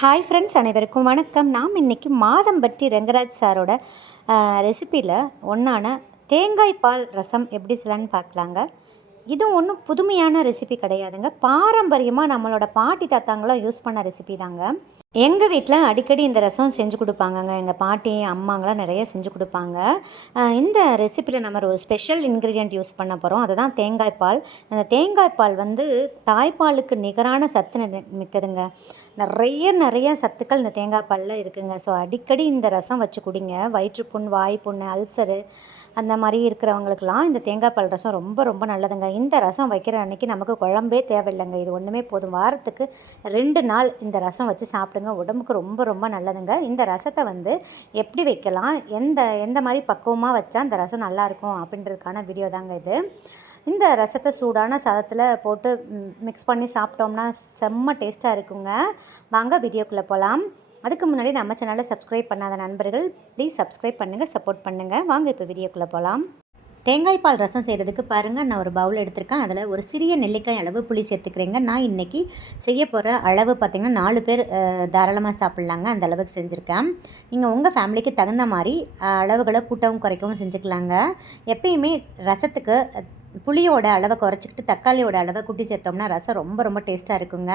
Hi friends, அனைவருக்கும் வணக்கம். நாம் இன்றைக்கி மாதம்பட்டி ரங்கராஜ் சாரோட ரெசிப்பியில் ஒன்றான தேங்காய் பால் ரசம் எப்படி செய்யலான்னு பார்க்கலாங்க. இது ஒன்றும் புதுமையான ரெசிபி கிடையாதுங்க. பாரம்பரியமாக நம்மளோட பாட்டி தாத்தாங்களாம் யூஸ் பண்ண ரெசிபி தாங்க. எங்கள் வீட்டில் அடிக்கடி இந்த ரசம் செஞ்சு கொடுப்பாங்கங்க. எங்கள் பாட்டி அம்மாங்களாம் நிறைய செஞ்சு கொடுப்பாங்க. இந்த ரெசிப்பியில் நம்ம ஒரு ஸ்பெஷல் இன்க்ரீடியண்ட் யூஸ் பண்ண போகிறோம். அதுதான் தேங்காய் பால். அந்த தேங்காய் பால் வந்து தாய்ப்பாலுக்கு நிகரான சத்து மிக்கதுங்க. நிறைய சத்துக்கள் இந்த தேங்காய் பாலில் இருக்குதுங்க. ஸோ அடிக்கடி இந்த ரசம் வச்சு குடிங்க. வயிற்றுப்புண், வாய்ப்புண்ணு, அல்சரு அந்த மாதிரி இருக்கிறவங்களுக்கெல்லாம் இந்த தேங்காய் பால் ரசம் ரொம்ப ரொம்ப நல்லதுங்க. இந்த ரசம் வைக்கிற அன்றைக்கி நமக்கு குழம்பே தேவையில்லைங்க. இது ஒன்றுமே போதும். வாரத்துக்கு 2 நாள் இந்த ரசம் வச்சு சாப்பிடுங்க. உடம்புக்கு ரொம்ப ரொம்ப நல்லதுங்க. இந்த ரசத்தை வந்து எப்படி வைக்கலாம், எந்த மாதிரி பக்குவமாக வச்சா இந்த ரசம் நல்லாயிருக்கும் அப்படின்றதுக்கான வீடியோ தாங்க இது. இந்த ரசத்தை சூடான சாதத்தில் போட்டு மிக்ஸ் பண்ணி சாப்பிட்டோம்னா செம்ம டேஸ்ட்டாக இருக்குங்க. வாங்க வீடியோக்குள்ளே போகலாம். அதுக்கு முன்னாடி நம்ம சேனலை சப்ஸ்கிரைப் பண்ணாத நண்பர்கள் ப்ளீஸ் சப்ஸ்கிரைப் பண்ணுங்கள், சப்போர்ட் பண்ணுங்கள். வாங்க இப்போ வீடியோக்குள்ளே போகலாம். தேங்காய் பால் ரசம் செய்கிறதுக்கு பாருங்கள், நான் ஒரு பவுல் எடுத்திருக்கேன். அதில் ஒரு சிறிய நெல்லிக்காய் அளவு புளி சேர்த்துக்கிறேங்க. நான் இன்றைக்கி செய்ய போகிற அளவு பார்த்திங்கன்னா 4 பேர் தாராளமாக சாப்பிட்லாங்க. அந்த அளவுக்கு செஞ்சுருக்கேன். நீங்கள் உங்கள் ஃபேமிலிக்கு தகுந்த மாதிரி அளவுகளை கூட்டவும் குறைக்கவும் செஞ்சுக்கலாங்க. எப்பயுமே ரசத்துக்கு புளியோட அளவை குறைச்சிக்கிட்டு தக்காளியோட அளவை கூட்டி சேர்த்தோம்னா ரசம் ரொம்ப ரொம்ப டேஸ்ட்டாக இருக்குங்க.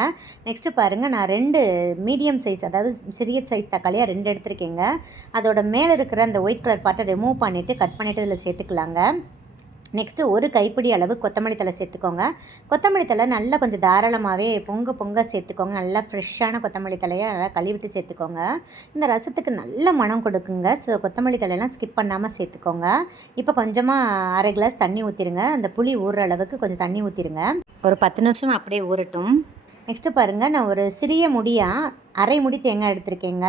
நெக்ஸ்ட்டு பாருங்கள், நான் 2 மீடியம் சைஸ், அதாவது சிறிய சைஸ் தக்காளியாக 2 எடுத்துருக்கேங்க. அதோட மேலே இருக்கிற அந்த ஒயிட் கலர் பார்ட்டை ரிமூவ் பண்ணிவிட்டு கட் பண்ணிவிட்டு இதில் சேர்த்துக்கலாங்க. நெக்ஸ்ட்டு ஒரு கைப்பிடி அளவு கொத்தமல்லி தழை சேர்த்துக்கோங்க. கொத்தமல்லி தழை நல்லா கொஞ்சம் தாராளமாகவே பொங்க சேர்த்துக்கோங்க. நல்லா ஃப்ரெஷ்ஷான கொத்தமல்லி தலையை நல்லா கழுவிட்டு சேர்த்துக்கோங்க. இந்த ரசத்துக்கு நல்ல மனம் கொடுக்குங்க. ஸோ கொத்தமல்லி தலையெல்லாம் ஸ்கிப் பண்ணாமல் சேர்த்துக்கோங்க. இப்போ கொஞ்சமாக 1/2 கிளாஸ் தண்ணி ஊற்றிடுங்க. அந்த புளி ஊறுற அளவுக்கு கொஞ்சம் தண்ணி ஊற்றிடுங்க. ஒரு 10 நிமிஷம் அப்படியே ஊறட்டும். நெக்ஸ்ட்டு பாருங்கள், நான் ஒரு சிறிய முடியாக 1/2 முடி தேங்காய் எடுத்திருக்கேங்க.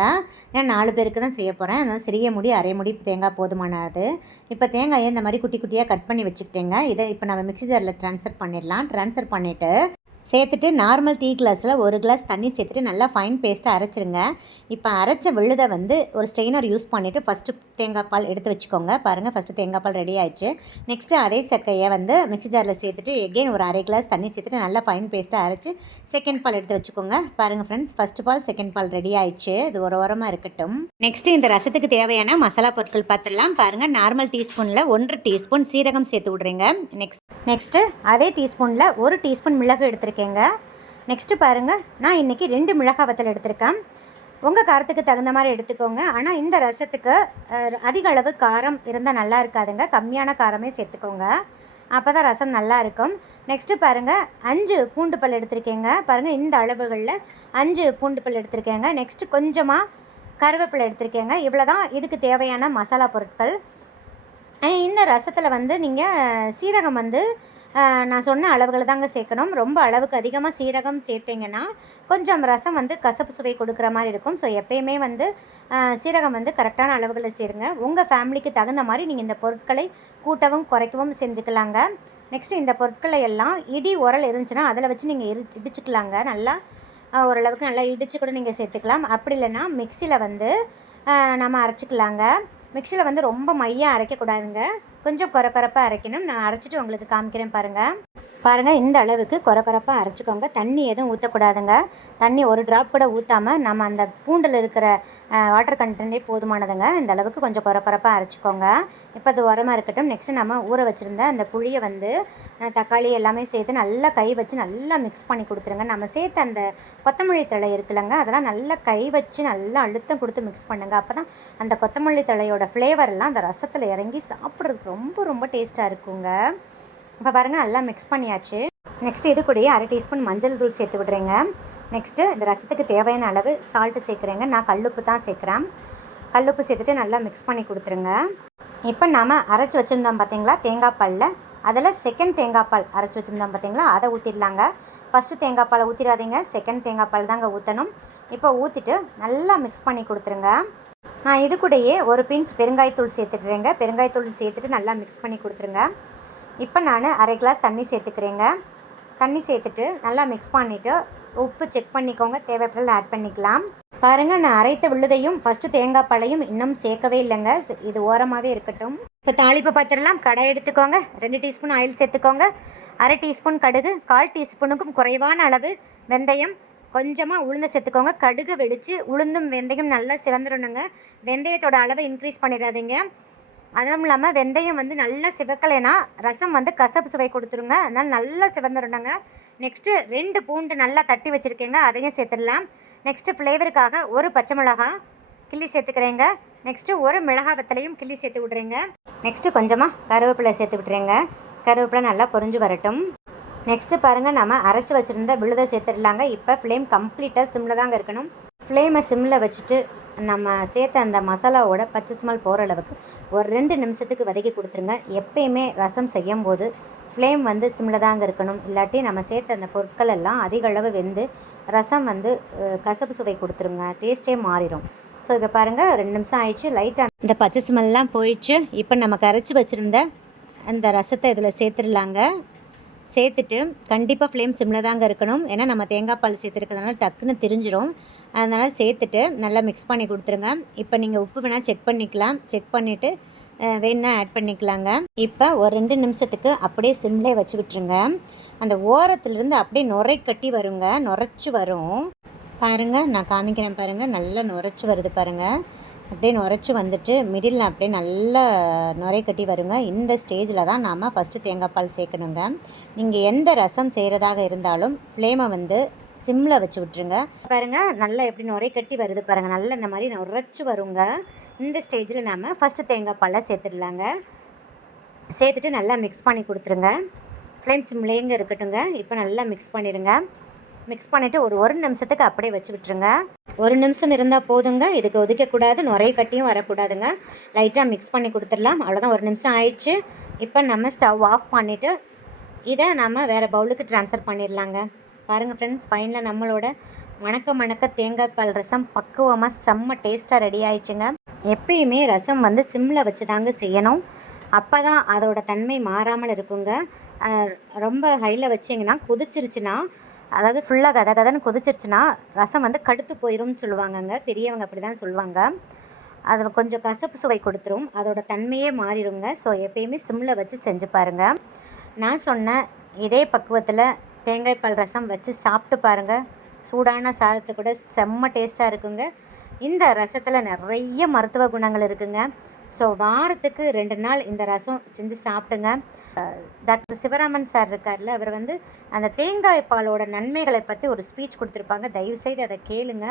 ஏன்னா 4 பேருக்கு தான் செய்ய போகிறேன். அதனால் சிறிய முடி 1/2 முடி தேங்காய் போதுமானது. இப்போ தேங்காயை இந்த மாதிரி குட்டி குட்டியாக கட் பண்ணி வச்சுக்கிட்டேங்க. இதை இப்போ நம்ம மிக்ஸி ஜாரில் ட்ரான்ஸ்ஃபர் பண்ணிடலாம். ட்ரான்ஸ்ஃபர் பண்ணிவிட்டு சேர்த்துட்டு நார்மல் டீ கிளாஸில் 1 கிளாஸ் தண்ணி சேர்த்துட்டு நல்லா ஃபைன் பேஸ்ட்டாக அரைச்சிடுங்க. இப்போ அரைச்ச விழுதை வந்து ஒரு ஸ்ட்ரெயினர் யூஸ் பண்ணிவிட்டு ஃபஸ்ட்டு தேங்காய் பால் எடுத்து வச்சுக்கோங்க. பாருங்கள், ஃபஸ்ட்டு தேங்காய் பால் ரெடி ஆகிடுச்சு. நெக்ஸ்ட்டு அதே சக்கையை வந்து மிக்ஸி ஜாரில் சேர்த்துட்டு எகெயின் ஒரு 1/2 கிளாஸ் தண்ணி சேர்த்துட்டு நல்லா ஃபைன் பேஸ்ட்டாக அரைச்சி செகண்ட் பால் எடுத்து வச்சுக்கோங்க. பாருங்கள் friends, first ball second ball ready ஆகிடுச்சு. இது ஒரு ஓரமாக இருக்கட்டும். நெக்ஸ்ட்டு இந்த ரசத்துக்கு தேவையான மசாலா பொருட்கள் பார்த்துடலாம். பாருங்கள், நார்மல் டீஸ்பூனில் 1 டீஸ்பூன் சீரகம் சேர்த்து விட்றீங்க. நெக்ஸ்ட்டு அதே டீஸ்பூனில் 1 டீஸ்பூன் மிளகு எடுத்திருக்கேங்க. நெக்ஸ்ட்டு பாருங்கள், நான் இன்றைக்கி 2 மிளகாய் வத்தல் எடுத்திருக்கேன். உங்கள் காரத்துக்கு தகுந்த மாதிரி எடுத்துக்கோங்க. ஆனால் இந்த ரசத்துக்கு அதிக அளவு காரம் இருந்தால் நல்லா இருக்காதுங்க. கம்மியான காரமே சேர்த்துக்கோங்க. அப்போ தான் ரசம் நல்லா இருக்கும். நெக்ஸ்ட்டு பாருங்கள், 5 பூண்டு பல் எடுத்திருக்கேங்க. பாருங்கள், இந்த அளவுகளில் 5 பூண்டு பல் எடுத்திருக்கேங்க. நெக்ஸ்ட்டு கொஞ்சமாக கருவேப்பிலை எடுத்திருக்கேங்க. இவ்வளோ தான் இதுக்கு தேவையான மசாலா பொருட்கள். இந்த ரசத்தில் வந்து நீங்கள் சீரகம் வந்து நான் சொன்ன அளவுகளை தாங்க சேர்க்கணும். ரொம்ப அளவுக்கு அதிகமாக சீரகம் சேர்த்திங்கன்னா கொஞ்சம் ரசம் வந்து கசப்பு சுவை கொடுக்குற மாதிரி இருக்கும். ஸோ எப்பயுமே வந்து சீரகம் வந்து கரெக்டான அளவுகளை சேருங்க. உங்கள் ஃபேமிலிக்கு தகுந்த மாதிரி நீங்கள் இந்த பொருட்களை கூட்டவும் குறைக்கவும் செஞ்சுக்கலாங்க. நெக்ஸ்ட்டு இந்த பொருட்களை எல்லாம் இடி உரல் இருந்துச்சுன்னா அதில் வச்சு நீங்கள் இடிச்சுக்கலாங்க. நல்லா ஓரளவுக்கு நல்லா இடித்து கூட நீங்கள் சேர்த்துக்கலாம். அப்படி இல்லைன்னா மிக்சியில் வந்து நம்ம அரைச்சிக்கலாங்க. மிக்சியில் வந்து ரொம்ப மையாக அரைக்கக்கூடாதுங்க. கொஞ்சம் கொரப்பாக அரைக்கணும். நான் அரைச்சிட்டு உங்களுக்கு காமிக்கிறேன் பாருங்கள், இந்த அளவுக்கு கொரப்பாக அரைச்சிக்கோங்க. தண்ணி எதுவும் ஊற்றக்கூடாதுங்க. தண்ணி ஒரு ட்ராப் கூட ஊற்றாமல் நம்ம அந்த பூண்டில் இருக்கிற வாட்டர் கண்டென்ட்டே போதுமானதுங்க. இந்த அளவுக்கு கொஞ்சம் கொரப்பாக அரைச்சிக்கோங்க. இப்போ அது உரமாக இருக்கட்டும். நெக்ஸ்ட்டு நம்ம ஊற வச்சுருந்த அந்த புளியை வந்து தக்காளி எல்லாமே சேர்த்து நல்லா கை வச்சு நல்லா மிக்ஸ் பண்ணி கொடுத்துருங்க. நம்ம சேர்த்து அந்த கொத்தமல்லி தழை இருக்குல்லங்க, அதெல்லாம் நல்லா கை வச்சு நல்லா அழுத்தம் கொடுத்து மிக்ஸ் பண்ணுங்கள். அப்போ தான் அந்த கொத்தமல்லி தழையோட ஃப்ளேவரெல்லாம் அந்த ரசத்தில் இறங்கி சாப்பிட்றதுக்கு ரொம்ப ரொம்ப டேஸ்ட்டாக இருக்குங்க. இப்போ பாருங்கள், நல்லா மிக்ஸ் பண்ணியாச்சு. நெக்ஸ்ட்டு இது கூடயே 1/2 டீஸ்பூன் மஞ்சள் தூள் சேர்த்து விட்றேங்க. நெக்ஸ்ட்டு இந்த ரசத்துக்கு தேவையான அளவு சால்ட்டு சேர்க்குறேங்க. நான் கல்லுப்பு தான் சேர்க்குறேன். கல்லுப்பு சேர்த்துட்டு நல்லா மிக்ஸ் பண்ணி கொடுத்துருங்க. இப்போ நாம் அரைச்சி வச்சுருந்தோம் பார்த்தீங்களா தேங்காய் பாலில், அதில் செகண்ட் தேங்காய் பால் அரைச்சி வச்சுருந்தோம் பார்த்தீங்களா, அதை ஊற்றிடலாங்க. ஃபஸ்ட்டு தேங்காய் பாலை ஊற்றிடாதீங்க, செகண்ட் தேங்காய் பால் தாங்க ஊற்றணும். இப்போ ஊற்றிட்டு நல்லா மிக்ஸ் பண்ணி கொடுத்துருங்க. நான் இது கூடயே ஒரு பிஞ்ச் பெருங்காயத்தூள் சேர்த்துட்டுறேங்க. பெருங்காயத்தூள் சேர்த்துட்டு நல்லா மிக்ஸ் பண்ணி கொடுத்துருங்க. இப்போ நான் 1/2 கிளாஸ் தண்ணி சேர்த்துக்கிறேங்க. தண்ணி சேர்த்துட்டு நல்லா மிக்ஸ் பண்ணிவிட்டு உப்பு செக் பண்ணிக்கோங்க. தேவைப்படல ஆட் பண்ணிக்கலாம். பாருங்கள், நான் அரைத்த விழுதையும் ஃபஸ்ட்டு தேங்காய் பாலையும் இன்னும் சேர்க்கவே இல்லைங்க. இது ஓரமாகவே இருக்கட்டும். இப்போ தாளிப்பு பாத்திரலாம். கடை எடுத்துக்கோங்க. 2 டீஸ்பூன் ஆயில் சேர்த்துக்கோங்க. 1/2 டீஸ்பூன் கடுகு, 1/4 டீஸ்பூனுக்கும் குறைவான அளவு வெந்தயம், கொஞ்சமாக உளுந்து சேர்த்துக்கோங்க. கடுகு வெடித்து உளுந்தும் வெந்தயம் நல்லா சிவந்துடணுங்க. வெந்தயத்தோட அளவை இன்க்ரீஸ் பண்ணிடாதீங்க. அதுவும் இல்லாமல் வெந்தயம் வந்து நல்லா சிவக்கலைன்னா ரசம் வந்து கசப்பு சுவை கொடுத்துருங்க. அதனால் நல்லா சிவந்துடணுங்க. நெக்ஸ்ட்டு 2 பூண்டு நல்லா தட்டி வச்சுருக்கேங்க, அதையும் சேர்த்துடலாம். நெக்ஸ்ட்டு ஃப்ளேவருக்காக ஒரு பச்சை மிளகா கிள்ளி சேர்த்துக்கிறேங்க. நெக்ஸ்ட்டு ஒரு மிளகாய் வத்தலையும் கிள்ளி சேர்த்து விட்றேங்க. நெக்ஸ்ட்டு கொஞ்சமாக கருவேப்பிலை சேர்த்து விட்றேங்க. கருவேப்பிலை நல்லா பொரிஞ்சு வரட்டும். நெக்ஸ்ட்டு பாருங்கள், நம்ம அரைச்சி வச்சுருந்த விழுதை சேர்த்துடலாங்க. இப்போ ஃப்ளேம் கம்ப்ளீட்டாக சிம்மில் தாங்க இருக்கணும். ஃப்ளேமை சிம்மில் வச்சுட்டு நம்ம சேர்த்த அந்த மசாலாவோட பச்சை ஸ்மெல் போகிற அளவுக்கு ஒரு 2 நிமிஷத்துக்கு வதக்கி கொடுத்துருங்க. எப்பயுமே ரசம் செய்யும் போது ஃப்ளேம் வந்து சிம்மில் தாங்க இருக்கணும். இல்லாட்டி நம்ம சேர்த்த அந்த பொருட்கள் எல்லாம் அதிக அளவு வெந்து ரசம் வந்து கசப்பு சுவை கொடுத்துருங்க, டேஸ்ட்டே மாறிடும். ஸோ இப்போ பாருங்கள் 2 நிமிஷம் ஆயிடுச்சு. லைட்டாக இந்த பச்சை ஸ்மெல்லாம் போயிடுச்சு. இப்போ நம்ம கரைச்சி வச்சுருந்த அந்த ரசத்தை இதில் சேர்த்துடலாங்க. சேர்த்துட்டு கண்டிப்பாக ஃப்ளேம் சிம்மில் தாங்க இருக்கணும். ஏன்னா நம்ம தேங்காய் பால் சேர்த்துருக்கிறதுனால டக்குன்னு திரிஞ்சிரும். அதனால் சேர்த்துட்டு நல்லா மிக்ஸ் பண்ணி கொடுத்துருங்க. இப்போ நீங்கள் உப்பு வேணால் செக் பண்ணிக்கலாம். செக் பண்ணிவிட்டு வேணா ஆட் பண்ணிக்கலாங்க. இப்போ ஒரு 2 நிமிஷத்துக்கு அப்படியே சிம்லேயே வச்சு விட்ருங்க. அந்த ஓரத்துலேருந்து அப்படியே நுரை கட்டி வருங்க, நுரைச்சி வரும். பாருங்கள், நான் காமிக்கிறேன் பாருங்கள், நல்லா நுரைச்சி வருது பாருங்கள். அப்படியே நுரைச்சி வந்துட்டு மிடில் அப்படியே நல்லா நுரை கட்டி வருங்க. இந்த ஸ்டேஜில் தான் நாம் ஃபஸ்ட்டு தேங்காய் பால் சேர்க்கணுங்க. நீங்கள் எந்த ரசம் செய்கிறதாக இருந்தாலும் ஃப்ளேமை வந்து சிம்மில் வச்சு விட்ருங்க. பாருங்கள், நல்லா எப்படி நுரை கட்டி வருது பாருங்கள், நல்லா இந்த மாதிரி நுரைச்சி வருங்க. இந்த ஸ்டேஜில் நாம் ஃபஸ்ட்டு தேங்காய் பாலை சேர்த்துடலாங்க. சேர்த்துட்டு நல்லா மிக்ஸ் பண்ணி கொடுத்துருங்க. ஃப்ளேம் சிம்லேங்க இருக்கட்டுங்க. இப்போ நல்லா மிக்ஸ் பண்ணிடுங்க. மிக்ஸ் பண்ணிவிட்டு ஒரு நிமிஷத்துக்கு அப்படியே வச்சு விட்டுருங்க. 1 நிமிஷம் இருந்தால் போதுங்க. இதுக்கு ஒதுக்கக்கூடாது, நுரைய கட்டியும் வரக்கூடாதுங்க. லைட்டாக மிக்ஸ் பண்ணி கொடுத்துடலாம். அவ்வளோதான், 1 நிமிஷம் ஆயிடுச்சு. இப்போ நம்ம ஸ்டவ் ஆஃப் பண்ணிவிட்டு இதை நம்ம வேறு பவுலுக்கு ட்ரான்ஸ்ஃபர் பண்ணிடலாங்க. பாருங்கள் ஃப்ரெண்ட்ஸ், ஃபைனலாக நம்மளோட மணக்க தேங்காய் பால் ரசம் பக்குவமாக செம்ம டேஸ்ட்டாக ரெடி ஆயிடுச்சுங்க. எப்பயுமே ரசம் வந்து சிம்மில் வச்சு தாங்க செய்யணும். அப்போ தான் அதோட தன்மை மாறாமல் இருக்குங்க. ரொம்ப ஹையில் வச்சிங்கன்னா கொதிச்சிருச்சுன்னா, அதாவது ஃபுல்லாக கதன்னு கொதிச்சிருச்சுன்னா ரசம் வந்து கடுத்து போயிடும்னு சொல்லுவாங்கங்க. பெரியவங்க அப்படி தான் சொல்லுவாங்க. அது கொஞ்சம் கசப்பு சுவை கொடுத்துரும், அதோட தன்மையே மாறிடுங்க. ஸோ எப்பயுமே சிம்மில் வச்சு செஞ்சு பாருங்கள். நான் சொன்ன இதே பக்குவத்தில் தேங்காய் பால் ரசம் வச்சு சாப்பிட்டு பாருங்கள். சூடான சாதத்தை கூட செம்ம டேஸ்ட்டாக இருக்குங்க. இந்த ரசத்தில் நிறைய மருத்துவ குணங்கள் இருக்குங்க. ஸோ வாரத்துக்கு 2 நாள் இந்த ரசம் செஞ்சு சாப்பிடுங்க. டாக்டர் சிவராமன் சார் இருக்கார்ல, அவர் வந்து அந்த தேங்காய் பாலோட நன்மைகளை பற்றி ஒரு ஸ்பீச் கொடுத்துருப்பாங்க. தயவுசெய்து அதை கேளுங்க.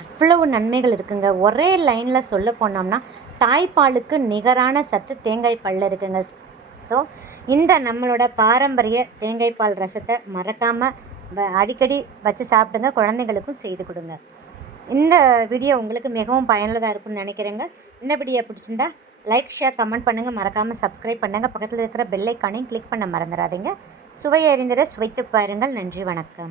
அவ்வளவு நன்மைகள் இருக்குங்க. ஒரே லைனில் சொல்ல போனோம்னா தாய்ப்பாலுக்கு நிகரான சத்து தேங்காய் பாலில் இருக்குங்க. ஸோ இந்த நம்மளோட பாரம்பரிய தேங்காய் பால் ரசத்தை மறக்காமல் அடிக்கடி வச்சு சாப்பிடுங்க. குழந்தைங்களுக்கும் செய்து கொடுங்க. இந்த வீடியோ உங்களுக்கு மிகவும் பயனுள்ளதாக இருக்கும்னு நினைக்கிறேங்க. இந்த வீடியோ பிடிச்சிருந்தா லைக், ஷேர், கமெண்ட் பண்ணுங்கள். மறக்காமல் சப்ஸ்கிரைப் பண்ணுங்கள். பக்கத்தில் இருக்கிற பெல் ஐக்கானையும் கிளிக் பண்ண மறந்துடாதீங்க. சுவையை அறிந்திட சுவைத்து பாருங்கள். நன்றி, வணக்கம்.